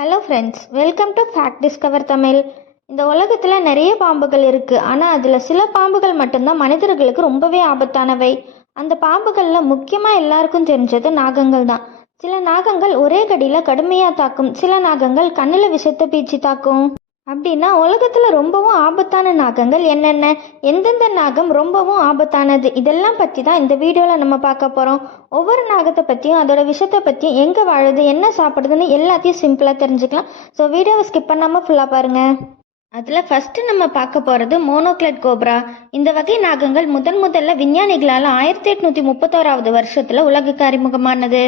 Hello friends, welcome to fact discover Tamil. இந்த உலகத்தில் நிறைய பாம்புகள் இருக்குது. ஆனால் அதில் சில பாம்புகள் மட்டும்தான் மனிதர்களுக்கு ரொம்பவே ஆபத்தானவை. அந்த பாம்புகளில் முக்கியமாக எல்லாருக்கும் தெரிஞ்சது நாகங்கள் தான். சில நாகங்கள் ஒரே கடியில் கடுமையாக தாக்கும், சில நாகங்கள் கண்ணில் விஷத்தை பீச்சி தாக்கும். அப்படின்னா உலகத்தில் ரொம்பவும் ஆபத்தான நாகங்கள் என்னென்ன, எந்தெந்த நாகம் ரொம்பவும் ஆபத்தானது, இதெல்லாம் பற்றி தான் இந்த வீடியோவில் நம்ம பார்க்க போகிறோம். ஒவ்வொரு நாகத்தை பற்றியும் அதோட விஷயத்தை பற்றியும் எங்கே வாழுது, என்ன சாப்பிடுதுன்னு எல்லாத்தையும் சிம்பிளாக தெரிஞ்சுக்கலாம். ஸோ வீடியோவை ஸ்கிப் பண்ணாமல் ஃபுல்லாக பாருங்கள். அதில் ஃபஸ்ட்டு நம்ம பார்க்க போகிறது மோனோக்ளெட் கோப்ரா. இந்த வகை நாகங்கள் முதல்ல விஞ்ஞானிகளால் 1831 வருஷத்தில் உலகுக்கு அறிமுகமானது.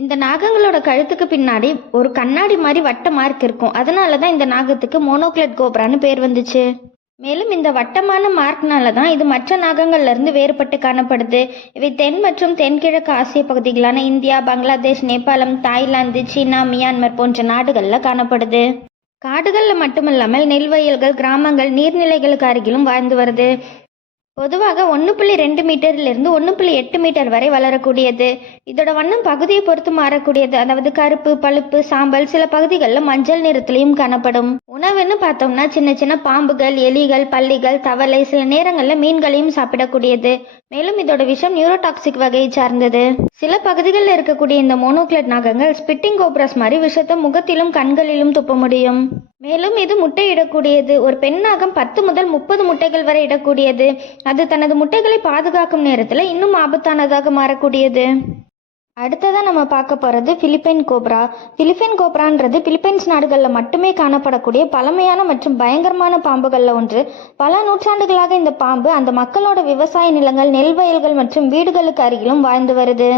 இந்த நாகங்களோட கழுத்துக்கு பின்னாடி ஒரு கண்ணாடி மாதிரி வட்ட மார்க் இருக்கும். அதனால தான் இந்த நாகத்துக்கு மோனோக்ளெட் கோப்ரான்னு பேர் வந்துச்சு. மேலும் இந்த வட்டமான மார்க்னால தான் இது மற்ற நாகங்கள்ல இருந்து வேறுபட்டு காணப்படுது. இவை தென் மற்றும் தென்கிழக்கு ஆசிய பகுதிகளான இந்தியா, பங்களாதேஷ், நேபாளம், தாய்லாந்து, சீனா, மியான்மர் போன்ற நாடுகளில் காணப்படுது. காடுகளில் மட்டுமில்லாமல் நெல்வயல்கள், கிராமங்கள், நீர்நிலைகளுக்கு அருகிலும் வாழ்ந்து வருது. பொதுவாக 1.2 மீட்டரிலிருந்து 1.8 மீட்டர் வரை வளரக்கூடியது. இதோட வண்ணம் பகுதியை பொறுத்து மாறக்கூடியது. அதாவது கருப்பு, பழுப்பு, சாம்பல், சில பகுதிகளில் மஞ்சள் நிறத்திலையும் காணப்படும். உணவுன்னு பார்த்தோம்னா சின்ன சின்ன பாம்புகள், எலிகள், பல்லிகள், தவளை, சில நேரங்களில் மீன்களையும் சாப்பிடக்கூடியது. மேலும் இதோட விஷம் நியூரோடாக்சிக் வகையை சார்ந்தது. சில பகுதிகளில் இருக்கக்கூடிய இந்த மோனோக்ளெட் நாகங்கள் ஸ்பிட்டிங் கோப்ராஸ் மாதிரி விஷத்தை முகத்திலும் கண்களிலும் துப்ப முடியும். மேலும் இது முட்டையிடக்கூடியது. ஒரு பெண் நாகம் 10 முதல் 30 முட்டைகள் வரை இடக்கூடியது. அது தனது முட்டைகளை பாதுகாக்கும் நேரத்தில் இன்னும் ஆபத்தானதாக மாறக்கூடியது. அடுத்ததான் நம்ம பார்க்க போகிறது பிலிப்பைன் கோப்ரா. பிலிப்பைன் கோப்ரான்றது பிலிப்பைன்ஸ் நாடுகளில் மட்டுமே காணப்படக்கூடிய பழமையான மற்றும் பயங்கரமான பாம்புகளில் ஒன்று. பல நூற்றாண்டுகளாக இந்த பாம்பு அந்த மக்களோட விவசாய நிலங்கள், நெல் வயல்கள் மற்றும் வீடுகளுக்கு அருகிலும் வாழ்ந்து வருது.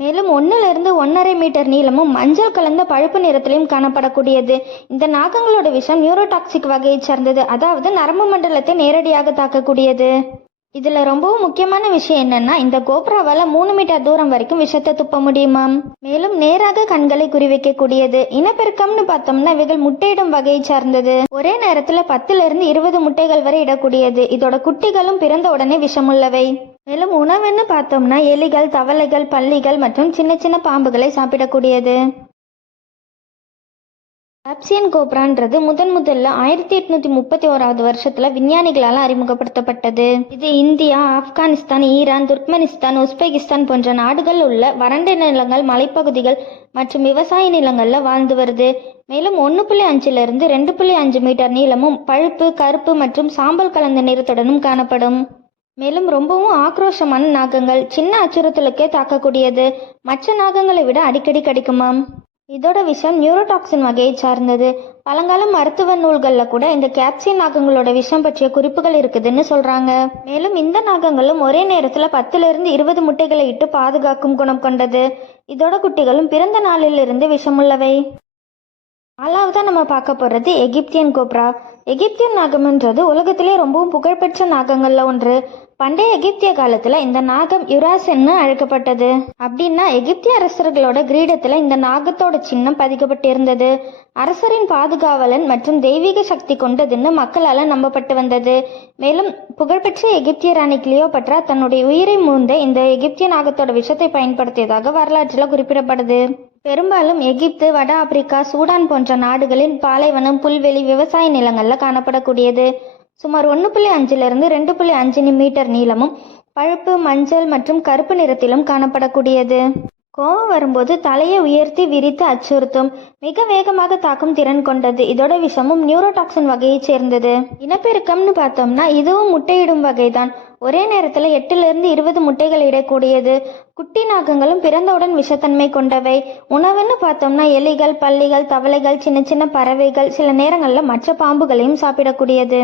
மேலும் 1 1.5 மீட்டர் நீளமும் மஞ்சள் கலந்த பழுப்பு நிறத்திலையும் காணப்படக்கூடியது. இந்த நாகங்களோட விஷம் நியூரோடாக்சிக் வகையை சார்ந்தது, அதாவது நரம்பு மண்டலத்தை நேரடியாக தாக்கக்கூடியது. இதுல ரொம்பவும் முக்கியமான விஷயம் என்னன்னா, இந்த கோப்ராவால 3 மீட்டர் தூரம் வரைக்கும் விஷத்தை துப்ப முடியுமாம். மேலும் நேராக கண்களை குறிவைக்கக்கூடியது. இனப்பெருக்கம்னு பார்த்தோம்னா இவைகள் முட்டையிடும் வகையை சார்ந்தது. ஒரே நேரத்துல 10 20 முட்டைகள் வரை இடக்கூடியது. இதோட குட்டிகளும் பிறந்த உடனே விஷமுள்ளவை. மேலும் உணவுன்னு பார்த்தோம்னா எலிகள், தவளைகள், பல்லிகள் மற்றும் சின்ன சின்ன பாம்புகளை சாப்பிடக்கூடியது. கேப்சியன் கோப்ரான்றது முதல்ல 1831 வருஷத்துல விஞ்ஞானிகளால் அறிமுகப்படுத்தப்பட்டது. இது India, Afghanistan, Iran, Turkmenistan, Uzbekistan போன்ற நாடுகள் உள்ள வறண்ட நிலங்கள், மலைப்பகுதிகள் மற்றும் விவசாய நிலங்கள்ல வாழ்ந்து வருது. மேலும் 1.5 2.5 மீட்டர் நீளமும் பழுப்பு, கருப்பு மற்றும் சாம்பல் கலந்த நிறத்துடனும் காணப்படும். மேலும் ரொம்பவும் ஆக்ரோஷமான நாகங்கள். சின்ன அச்சுறுத்தலுக்கே தாக்கக்கூடியது. மற்ற நாகங்களை விட அடிக்கடி கடிக்குமாம். இதோட விஷம் நியூரோடாக்சின் வகையை சார்ந்தது. பழங்கால மருத்துவ நூல்களில் கூட இந்த கேப்சியன் நாகங்களோட விஷம் பற்றிய குறிப்புகள் இருக்குதுன்னு சொல்றாங்க. மேலும் இந்த நாகங்களும் ஒரே நேரத்தில் 10 20 முட்டைகளை இட்டு பாதுகாக்கும் குணம் கொண்டது. இதோட குட்டிகளும் பிறந்த நாளிலிருந்து விஷமுள்ளவை. 4வதா நம்ம பார்க்க போறது எகிப்தியன் கோப்ரா. எகிப்தியன் நாகம்ன்றது உலகத்திலே ரொம்பவும் புகழ்பெற்ற நாகங்கள்ல ஒன்று. பண்டைய எகிப்திய காலத்துல இந்த நாகம் யுராசென்னு அழைக்கப்பட்டது. அப்படின்னா எகிப்திய அரசர்களோட கிரீடத்துல இந்த நாகத்தோட சின்னம் பதிக்கப்பட்டிருந்தது. அரசரின் பாதுகாவலன் மற்றும் தெய்வீக சக்தி கொண்டதுன்னு மக்களால நம்பப்பட்டு வந்தது. மேலும் புகழ்பெற்ற எகிப்திய ராணி கிளியோபட்ரா தன்னுடைய உயிரை மூந்த இந்த எகிப்திய நாகத்தோட விஷத்தை பயன்படுத்தியதாக வரலாற்றில் குறிப்பிடப்படுது. பெரும்பாலும் எகிப்து, வட ஆப்பிரிக்கா, சூடான் போன்ற நாடுகளின் பாலைவனம், புல்வெளி, விவசாய நிலங்கள்ல காணப்படக்கூடியது. சுமார் 1.5 2.5 மீட்டர் நீளமும் பழுப்பு, மஞ்சள் மற்றும் கருப்பு நிறத்திலும் காணப்படக்கூடியது. கோபம் வரும்போது தலையை உயர்த்தி விரித்து அச்சுறுத்தும். மிக வேகமாக தாக்கும் திறன் கொண்டது. இதோட விஷமும் நியூரோடாக்சின் வகையை சேர்ந்தது. இனப்பெருக்கம்னு பார்த்தோம்னா இதுவும் முட்டையிடும் வகைதான். ஒரே நேரத்தில் 8 20 முட்டைகள் இடக்கூடியது. குட்டி நாகங்களும் பிறந்தவுடன் விஷத்தன்மை கொண்டவை. உணவுன்னு பார்த்தோம்னா எலிகள், பல்லிகள், தவளைகள், சின்ன சின்ன பறவைகள், சில நேரங்களில் மற்ற பாம்புகளையும் சாப்பிடக்கூடியது.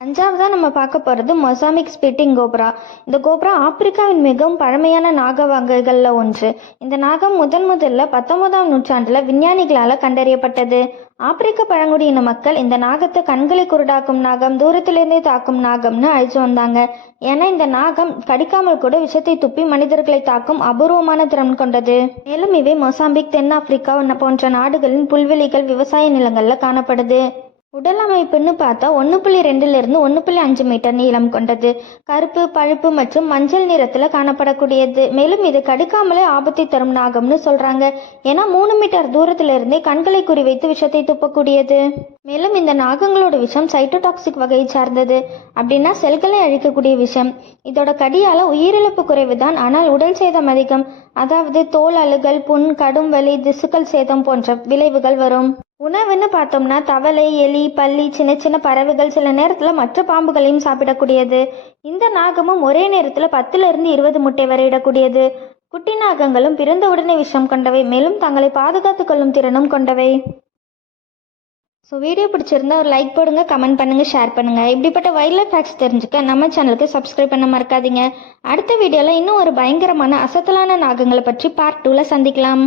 5வதா நம்ம பார்க்க போகிறது மொசாம்பிக் ஸ்பிட்டிங் கோப்ரா. இந்த கோப்ரா ஆப்பிரிக்காவின் மிகவும் பழமையான நாக வகைகளில் ஒன்று. இந்த நாகம் முதல்ல 19ஆம் நூற்றாண்டில் விஞ்ஞானிகளால் கண்டறியப்பட்டது. ஆப்பிரிக்க பழங்குடியின மக்கள் இந்த நாகத்தை கண்களை குருடாக்கும் நாகம், தூரத்திலிருந்தே தாக்கும் நாகம்னு அழைச்சு வந்தாங்க. ஏன்னா இந்த நாகம் கடிக்காமல் கூட விஷத்தை துப்பி மனிதர்களை தாக்கும் அபூர்வமான திறன் கொண்டது. மேலும் இவை மொசாம்பிக், தென்னாப்பிரிக்கா போன்ற நாடுகளின் புல்வெளிகள், விவசாய நிலங்கள்ல காணப்படுது. உடல் அமைப்புன்னு பார்த்தா 1.2லிருந்து 1.5 மீட்டர் நீளம் கொண்டது. கருப்பு, பழுப்பு மற்றும் மஞ்சள் நிறத்தில் காணப்படக்கூடியது. மேலும் இது கடிக்காமலே ஆபத்தை தரும் நாகம்னு சொல்றாங்க. ஏன்னா 3 மீட்டர் தூரத்திலிருந்தே கண்களை குறிவைத்து விஷத்தை துப்பக்கூடியது. மேலும் இந்த நாகங்களோட விஷம் சைட்டோடாக்சிக் வகையை சார்ந்தது. அப்படின்னா செல்களை அழிக்கக்கூடிய விஷம். இதோட கடியால உயிரிழப்பு குறைவுதான், ஆனால் உடல் சேதம் அதிகம். அதாவது தோல் அழுகல், புண், கடும் வலி, திசுக்கள் சேதம் போன்ற விளைவுகள் வரும். உணவுன்னு பார்த்தோம்னா தவளை, எலி, பல்லி, சின்ன சின்ன பறவைகள், சில நேரத்தில் மற்ற பாம்புகளையும் சாப்பிடக்கூடியது. இந்த நாகமும் ஒரே நேரத்தில் 10லிருந்து 20 முட்டை வரை இடக்கூடியது. குட்டி நாகங்களும் பிறந்த உடனே விஷம் கொண்டவை, மேலும் தங்களை பாதுகாத்துக் கொள்ளும் திறனும் கொண்டவை. ஸோ வீடியோ பிடிச்சிருந்தா ஒரு லைக் போடுங்க, கமெண்ட் பண்ணுங்கள், ஷேர் பண்ணுங்கள். இப்படிப்பட்ட வைல்ட் லைஃப் ஃபேக்ட்ஸ் தெரிஞ்சுக்க நம்ம சேனலுக்கு சப்ஸ்கிரைப் பண்ண மறக்காதீங்க. அடுத்த வீடியோவில் இன்னும் ஒரு பயங்கரமான அசத்தலான நாகங்களை பற்றி பார்ட் 2ல சந்திக்கலாம்.